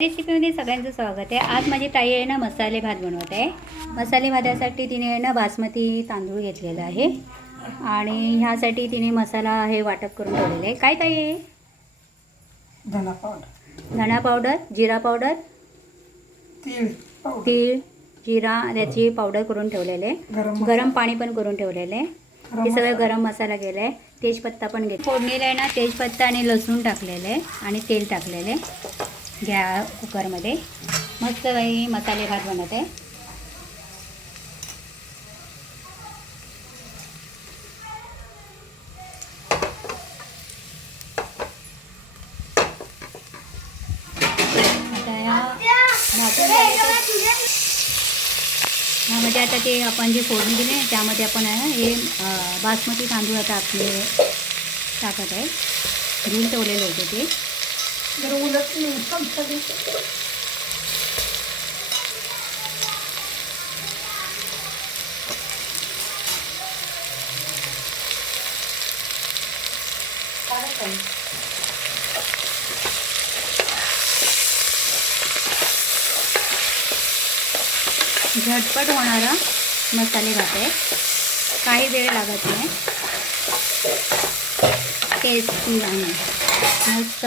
रेसिपीमध्ये सगळ्यांचं स्वागत आहे. आज माझी ताई आहे ना मसाले भात बनवत. आहे मसाले भातासाठी तिने आहे ना बासमती तांदूळ घेतलेला आहे. आणि ह्यासाठी तिने मसाला हे वाटप करून ठेवलेलं आहे. काय ताई? आहे धना पावडर. धणा पावडर जिरा पावडर? तीळ तीळ जिरा त्याची पावडर करून ठेवलेले. आहे गरम पाणी पण करून ठेवलेलं. आहे हे सगळं. गरम मसाला गेला आहे तेजपत्ता पण घेतला फोडणीला आहे ना तेजपत्ता आणि लसूण टाकलेलं. आहे आणि तेल टाकलेलं. आहे घ्या कुकरमध्ये. मस्त बाई मसाले भात बनत आहे. म्हणजे आता ते आपण जे फोडून दिले त्यामध्ये आपण आहे ना हे बासमती तांदूळ आता आपले टाकत आहे. धुवून ठेवलेले होते ते. जर उलट नाही चमचा घ्यायचा. झटपट होणारा मसाले भात. आहे काही वेळ लागत नाही. टेस्टी आणि मस्त.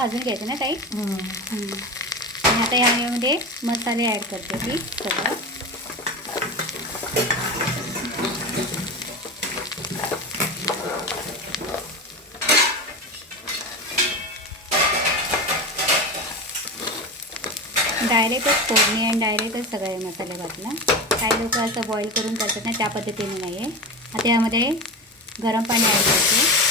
भाजून घ्यायचं ना ताई. आणि आता ह्यामध्ये मसाले ॲड करते ती सगळं. डायरेक्टच फोडणी आणि डायरेक्टच सगळे मसाले भातला काही लोक असं बॉईल करून करतात ना त्या पद्धतीने नाही आहे आता यामध्ये गरम पाणी ॲड करते.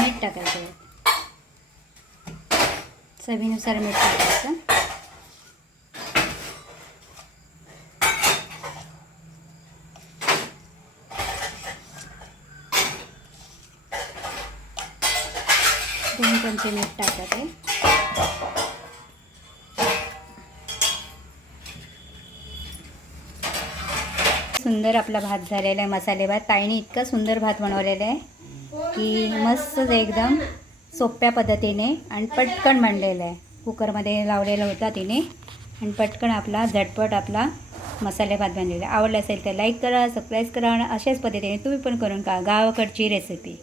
मीठ टाकायचं. चवीनुसार मीठ टाकायचं. दोन चमचे मीठ टाकायचे. सुंदर आपला भात झालेला आहे मसाले भात ताईने इतका सुंदर भात बनवलेला आहे. की मस्तच एकदम सोप्या पद्धतीने आणि पटकन बनलेलं आहे. कुकरमध्ये लावलेला होता तिने. आणि पटकन आपला झटपट आपला मसाले भात बनलेला आहे. आवडला असेल तर लाईक करा सबस्क्राईब करा आणि अशाच पद्धतीने तुम्ही पण करून का गावाकडची रेसिपी